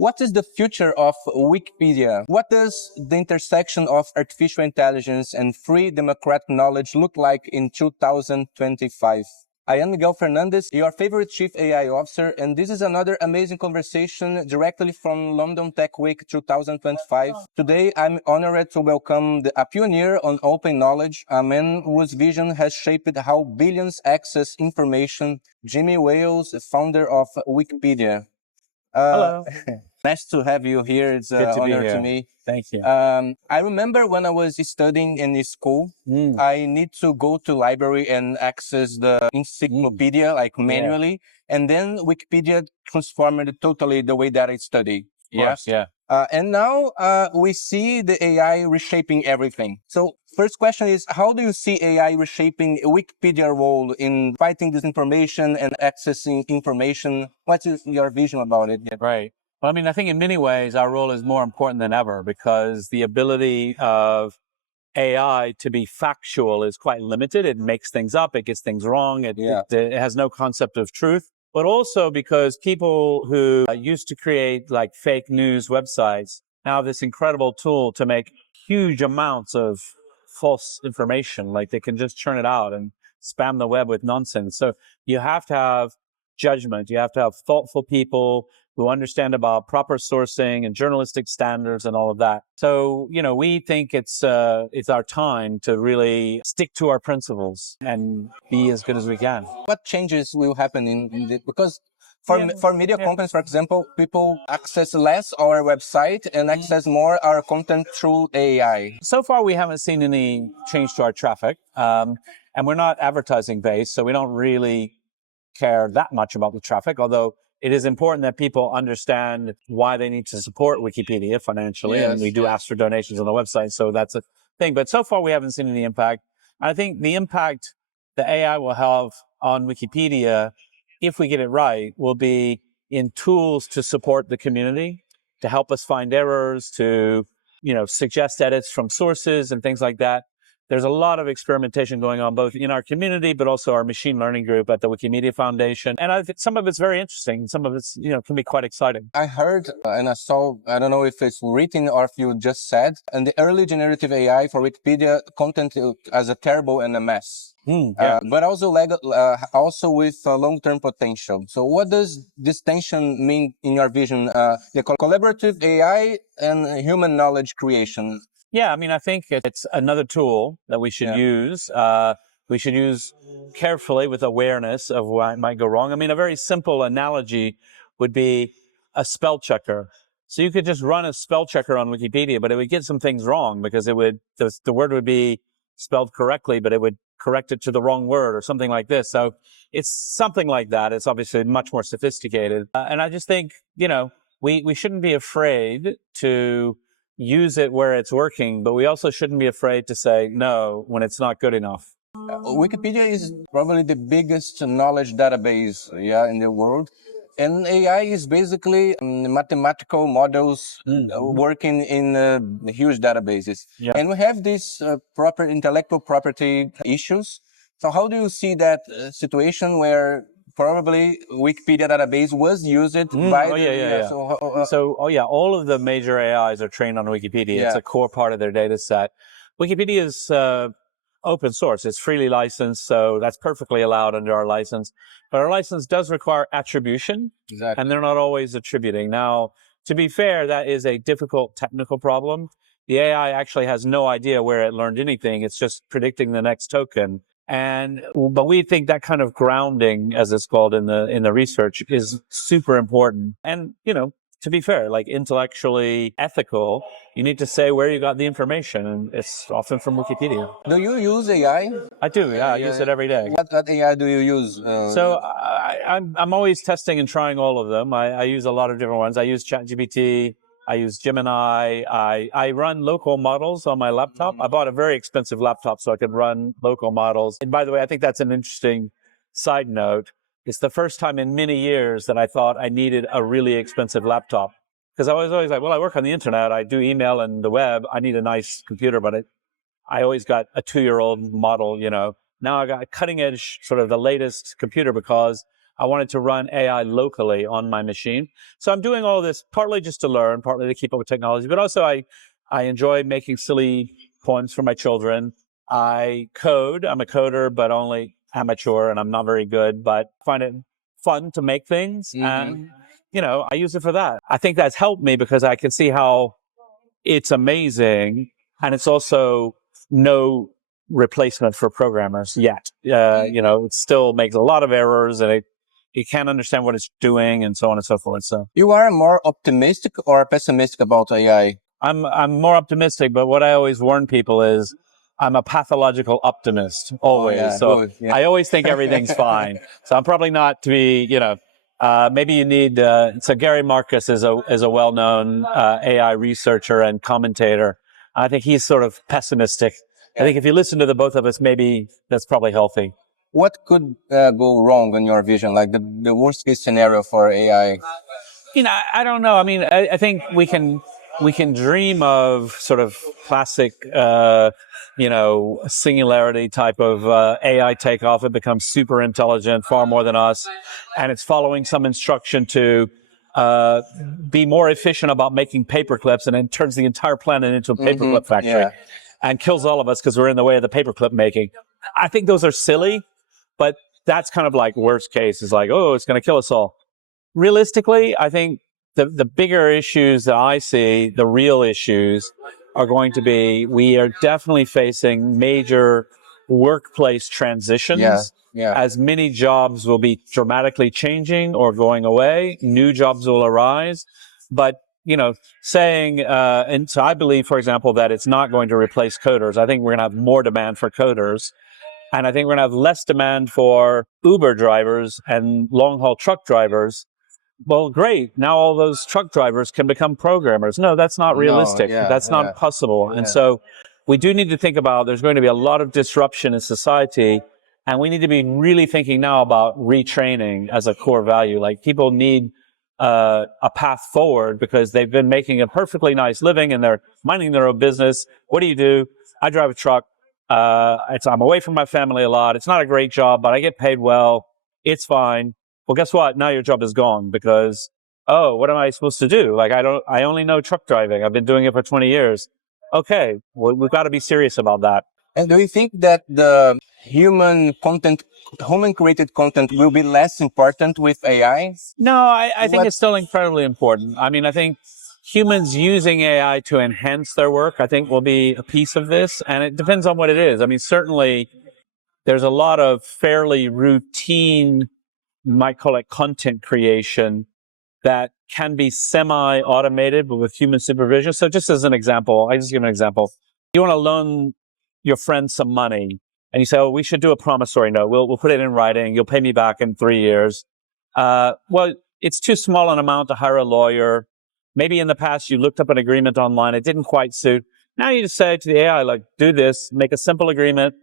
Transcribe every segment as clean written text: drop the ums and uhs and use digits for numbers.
What is the future of Wikipedia? What does the intersection of artificial intelligence and free democratic knowledge look like in 2025? I am Miguel Fernandez, your favorite Chief AI Officer, and this is another amazing conversation directly from London Tech Week 2025. Today, I'm honored to welcome a pioneer on open knowledge, a man whose vision has shaped how billions access information, Jimmy Wales, founder of Wikipedia. Hello. Nice to have you here. It's an honor to me. Thank you. I remember when I was studying in school, I need to go to library and access the encyclopedia like manually, and then Wikipedia transformed totally the way that I study. Yes. Yeah. And now we see the AI reshaping everything. So first question is, how do you see AI reshaping Wikipedia role in fighting disinformation and accessing information? What is your vision about it? Right. Well, I mean, I think in many ways our role is more important than ever because the ability of AI to be factual is quite limited. It makes things up. It gets things wrong. It has no concept of truth. But also because people who used to create like fake news websites now have this incredible tool to make huge amounts of false information. Like they can just churn it out and spam the web with nonsense. So you have to have judgment. You have to have thoughtful people who understand about proper sourcing and journalistic standards and all of that. So, you know, we think it's our time to really stick to our principles and be as good as we can. What changes will happen because for media companies, for example, people access less our website and access more our content through AI. So far, we haven't seen any change to our traffic, and we're not advertising based, so we don't really care that much about the traffic, although it is important that people understand why they need to support Wikipedia financially. Yes, and we do ask for donations on the website, so that's a thing. But so far, we haven't seen any impact. I think the impact the AI will have on Wikipedia, if we get it right, will be in tools to support the community, to help us find errors, to, you know, suggest edits from sources and things like that. There's a lot of experimentation going on both in our community, but also our machine learning group at the Wikimedia Foundation. And I think some of it's very interesting. Some of it's, you know, can be quite exciting. I heard and I saw, I don't know if it's written or if you just said, and the early generative AI for Wikipedia content as a terrible and a mess. But also with long-term potential. So what does this tension mean in your vision? The collaborative AI and human knowledge creation. Yeah, I mean, I think it's another tool that we should use. We should use carefully with awareness of what might go wrong. I mean, a very simple analogy would be a spell checker. So you could just run a spell checker on Wikipedia, but it would get some things wrong because it would, the word would be spelled correctly, but it would correct it to the wrong word or something like this. So it's something like that. It's obviously much more sophisticated. And I just think, you know, we shouldn't be afraid to use it where it's working, but we also shouldn't be afraid to say no when it's not good enough. Wikipedia is probably the biggest knowledge database in the world. And AI is basically mathematical models working in huge databases. Yeah. And we have these proper intellectual property issues. So how do you see that situation where probably Wikipedia database was used by all of the major AIs are trained on Wikipedia. It's a core part of their data set. Wikipedia is open source. It's freely licensed, so that's perfectly allowed under our license. But our license does require attribution, and they're not always attributing. Now, to be fair, that is a difficult technical problem. The AI actually has no idea where it learned anything. It's just predicting the next token. But we think that kind of grounding, as it's called in the research, is super important. And, you know, to be fair, like intellectually ethical, you need to say where you got the information, and it's often from Wikipedia. Do you use AI? I do, I use it every day. What AI do you use? So I'm always testing and trying all of them. I use a lot of different ones. I use ChatGPT. I use Gemini. I run local models on my laptop. I bought a very expensive laptop so I could run local models. And by the way, I think that's an interesting side note. It's the first time in many years that I thought I needed a really expensive laptop. Because I was always like, well, I work on the internet. I do email and the web. I need a nice computer, but I always got a 2-year-old model, you know. Now I got a cutting edge, sort of the latest computer because I wanted to run AI locally on my machine. So I'm doing all this partly just to learn, partly to keep up with technology, but also I enjoy making silly poems for my children. I code. I'm a coder, but only amateur, and I'm not very good, but find it fun to make things. And, I use it for that. I think that's helped me because I can see how it's amazing. And it's also no replacement for programmers yet. It still makes a lot of errors and it can't understand what it's doing and so on and so forth. So You are more optimistic or pessimistic about AI? I'm more optimistic, but what I always warn people is I'm a pathological optimist always. Good, yeah. I always think everything's fine. So I'm probably not to be, maybe you need, so Gary Marcus is a well-known AI researcher and commentator. I think he's sort of pessimistic. I think if you listen to the both of us, maybe that's probably healthy. What could go wrong in your vision, like the worst case scenario for AI? I don't know. I mean, I think we can dream of sort of classic, singularity type of AI takeoff. It becomes super intelligent, far more than us, and it's following some instruction to be more efficient about making paper clips, and then turns the entire planet into a paperclip factory and kills all of us because we're in the way of the paperclip making. I think those are silly, but that's kind of like worst case is like, oh, it's going to kill us all. Realistically, I think the bigger issues that I see, the real issues, are going to be, we are definitely facing major workplace transitions. As many jobs will be dramatically changing or going away, new jobs will arise. But, saying, and so I believe, for example, that it's not going to replace coders. I think we're going to have more demand for coders. And I think we're going to have less demand for Uber drivers and long-haul truck drivers. Well, great. Now all those truck drivers can become programmers. No, that's not realistic. That's not possible. And so we do need to think about, there's going to be a lot of disruption in society, and we need to be really thinking now about retraining as a core value. Like, people need a path forward because they've been making a perfectly nice living and they're minding their own business. What do? I drive a truck. I'm away from my family a lot. It's not a great job, but I get paid well. It's fine. Well, guess what? Now your job is gone because, what am I supposed to do? Like, I only know truck driving. I've been doing it for 20 years. Okay. Well, we've got to be serious about that. And do you think that the human created content will be less important with AI? No, I think it's still incredibly important. I mean, I think humans using AI to enhance their work, I think, will be a piece of this. And it depends on what it is. I mean, certainly there's a lot of fairly routine, you might call it content creation, that can be semi-automated, but with human supervision. So just as an example, I just give an example. You want to loan your friend some money, and you say, we should do a promissory note. We'll put it in writing. You'll pay me back in 3 years. Well, it's too small an amount to hire a lawyer. Maybe in the past you looked up an agreement online. It didn't quite suit. Now you just say to the AI, like, do this, make a simple agreement.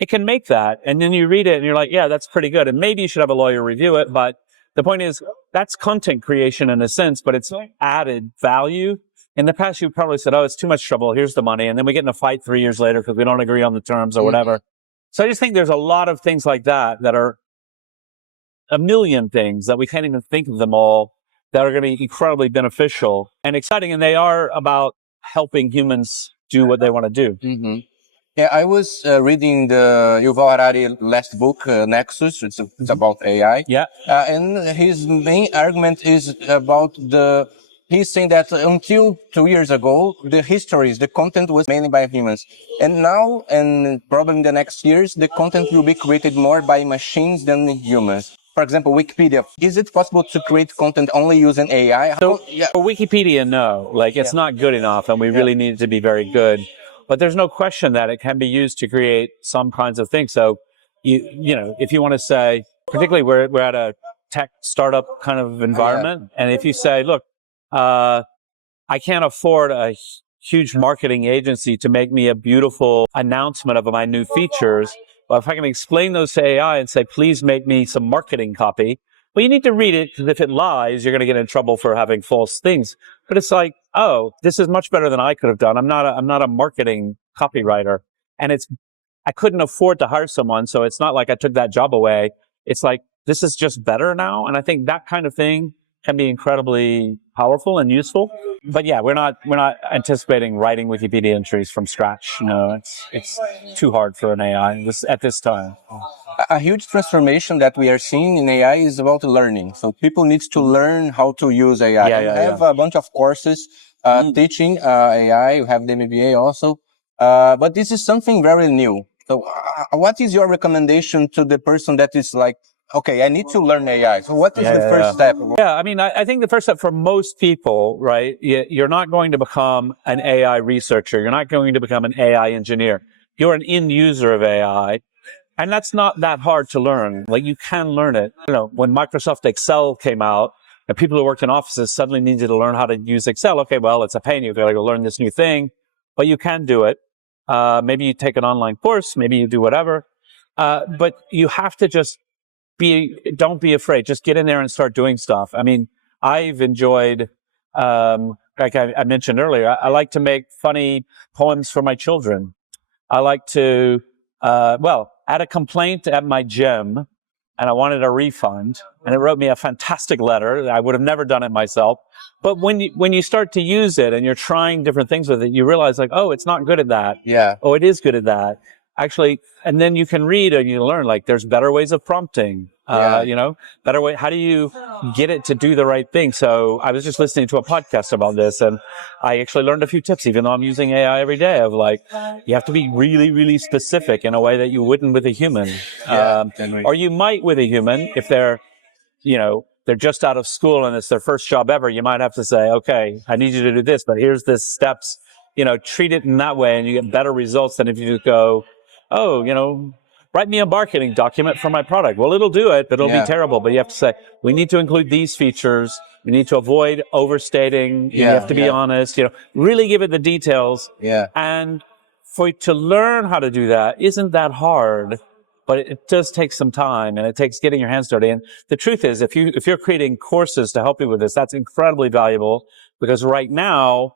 It can make that. And then you read it and you're like, yeah, that's pretty good. And maybe you should have a lawyer review it. But the point is, that's content creation in a sense, but it's added value. In the past, you probably said, it's too much trouble. Here's the money. And then we get in a fight 3 years later because we don't agree on the terms or whatever. So I just think there's a lot of things like that are a million things that we can't even think of them all, that are going to be incredibly beneficial and exciting. And they are about helping humans do what they want to do. Yeah, I was reading the Yuval Harari last book, Nexus. It's about AI. And his main argument is about he's saying that until 2 years ago, the content was mainly by humans. And now, and probably in the next years, the content will be created more by machines than humans. For example, Wikipedia. Is it possible to create content only using AI? So for Wikipedia, no. Like, it's not good enough, and we really need it to be very good. But there's no question that it can be used to create some kinds of things. So, if you want to say, particularly we're at a tech startup kind of environment, and if you say, look, I can't afford a huge marketing agency to make me a beautiful announcement of my new features. Well, if I can explain those to AI and say, please make me some marketing copy, well, you need to read it, because if it lies, you're going to get in trouble for having false things. But it's like, this is much better than I could have done. I'm not a marketing copywriter, and I couldn't afford to hire someone. So it's not like I took that job away. It's like, this is just better now. And I think that kind of thing can be incredibly powerful and useful. But yeah, we're not anticipating writing Wikipedia entries from scratch. No, it's too hard for an AI at this time. A huge transformation that we are seeing in AI is about learning. So people need to learn how to use AI. Yeah, we have a bunch of courses teaching AI. We have the MBA also. But this is something very new. So what is your recommendation to the person that is like, okay, I need to learn AI. So what is the first step? Yeah, I mean, I think the first step for most people, right, you're not going to become an AI researcher. You're not going to become an AI engineer. You're an end user of AI. And that's not that hard to learn. Like, you can learn it. You know, when Microsoft Excel came out and people who worked in offices suddenly needed to learn how to use Excel. Okay, well, it's a pain. You've got to go learn this new thing, but you can do it. Maybe you take an online course. Maybe you do whatever. But you have to just don't be afraid. Just get in there and start doing stuff. I mean, I've enjoyed, like I mentioned earlier, I like to make funny poems for my children. I like to, I had a complaint at my gym and I wanted a refund, and it wrote me a fantastic letter. I would have never done it myself. But when you start to use it and you're trying different things with it, you realize like, oh, it's not good at that. Yeah. Oh, it is good at that. Actually, and then you can read and you learn like there's better ways of prompting, you know, better way. How do you get it to do the right thing? So I was just listening to a podcast about this, and I actually learned a few tips, even though I'm using AI every day, of like, you have to be really, really specific in a way that you wouldn't with a human. Or you might with a human if they're, you know, they're just out of school and it's their first job ever. You might have to say, okay, I need you to do this, but here's the steps, you know, treat it in that way and you get better results than if you just go, oh, you know, write me a marketing document for my product. Well, it'll do it, but it'll be terrible. But you have to say, we need to include these features. We need to avoid overstating. You have to be honest, you know, really give it the details. Yeah. And to learn how to do that isn't that hard, but it does take some time and it takes getting your hands dirty. And the truth is, if you're creating courses to help you with this, that's incredibly valuable, because right now,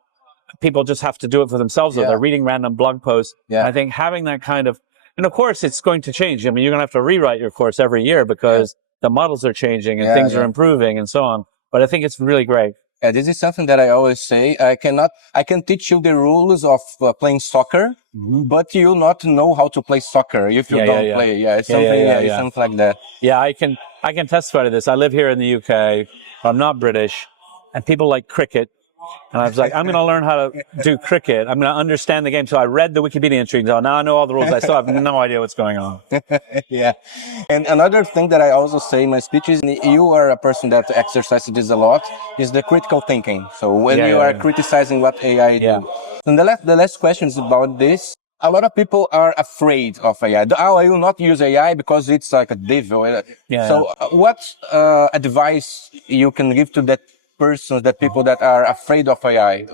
people just have to do it for themselves, or they're reading random blog posts. I think having that kind of, and of course it's going to change. I mean, you're going to have to rewrite your course every year because the models are changing and things are improving and so on. But I think it's really great. Yeah, this is something that I always say. I can teach you the rules of playing soccer, but you'll not know how to play soccer if you don't play. Yeah, it's something, something like that. Yeah, I can testify to this. I live here in the UK. I'm not British, and people like cricket. And I was like, I'm going to learn how to do cricket. I'm going to understand the game. So I read the Wikipedia entry and now I know all the rules. I still have no idea what's going on. Yeah. And another thing that I also say in my speeches, you are a person that exercises this a lot, is the critical thinking. So when you are criticizing what AI do. And the last question is about this. A lot of people are afraid of AI. Oh, I will not use AI because it's like a devil. So what advice you can give to that people that are afraid of AI?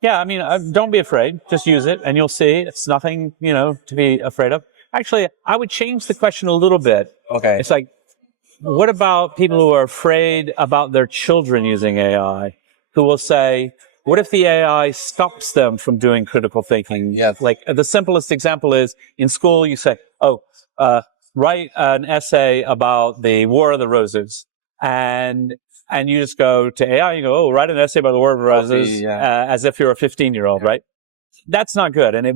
Yeah, I mean, don't be afraid. Just use it and you'll see it's nothing, you know, to be afraid of. Actually, I would change the question a little bit. Okay. It's like, what about people who are afraid about their children using AI, who will say, what if the AI stops them from doing critical thinking? Yes. Like the simplest example is in school, you say, write an essay about the War of the Roses. And you just go to AI, you go, write an essay about the War of the Roses, as if you're a 15-year-old, right? That's not good. And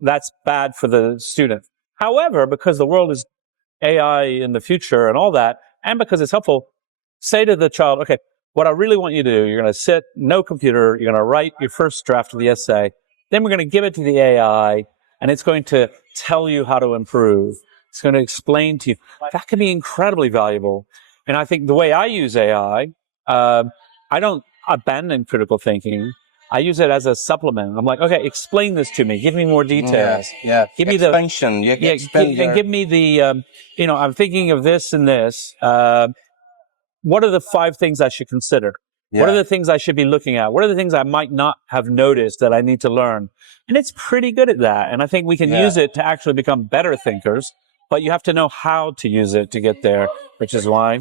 that's bad for the student. However, because the world is AI in the future and all that, and because it's helpful, say to the child, okay, what I really want you to do, you're going to sit, no computer, you're going to write your first draft of the essay, then we're going to give it to the AI, and it's going to tell you how to improve. It's going to explain to you. That can be incredibly valuable. And I think the way I use AI, I don't abandon critical thinking. I use it as a supplement. I'm like, okay, explain this to me. Give me more details. Give me the expansion. And give me the, you know, I'm thinking of this and this. What are the 5 things I should consider? What are the things I should be looking at? What are the things I might not have noticed that I need to learn? And it's pretty good at that. And I think we can use it to actually become better thinkers, but you have to know how to use it to get there, which is why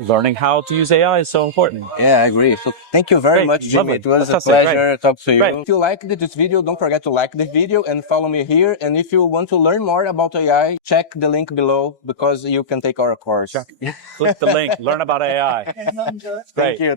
learning how to use AI is so important. Yeah, I agree. So thank you very much, Jimmy. Lovely. It was a Fantastic. pleasure to talk to you. Great. If you liked this video, don't forget to like the video and follow me here. And if you want to learn more about AI, check the link below because you can take our course. Click the link. Learn about AI. Thank you.